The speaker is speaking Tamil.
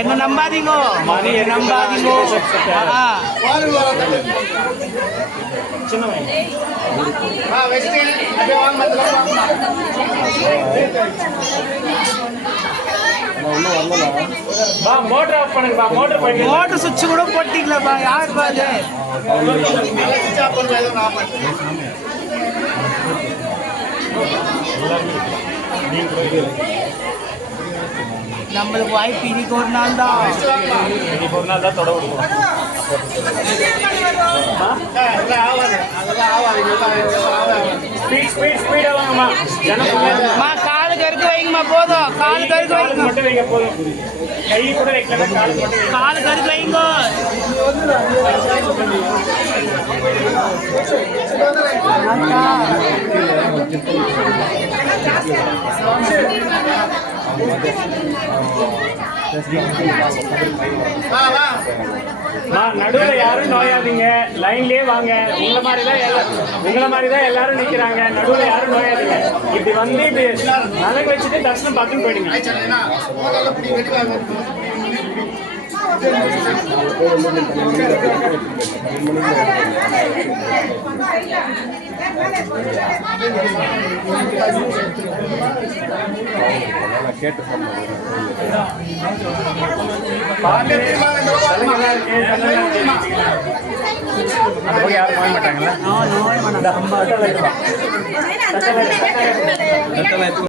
என்ன நம்பாதீங்கோ, மணியை நம்பாதீங்கோ. மோட்டர் சுவிட்ச் கூட போட்டீங்களா? யார் பாரு நம்மளுக்கு வாய்ப்பு இன்னைக்கு ஒரு நாள் தான். தொட காலு கருக்கு வைங்கம்மா, போதும். காலு கருக்கு வைங்க, மட்டும் வைங்க போதும். கை கூட வைக்கல, காலு கருக்கு வைங்க. நடுவுல யாரும் நோயாதீங்க, லைன்லயே வாங்க. உங்களை மாதிரிதான் எல்லாரும் நிக்கிறாங்க. நடுவுல யாரும் நோயாதீங்க. இப்படி வந்து இப்படி நலங்கு வச்சுட்டு தர்ஷனம் பார்த்துன்னு போயிடுங்க. கேட்டு யாரும் வாங்க மாட்டாங்களா?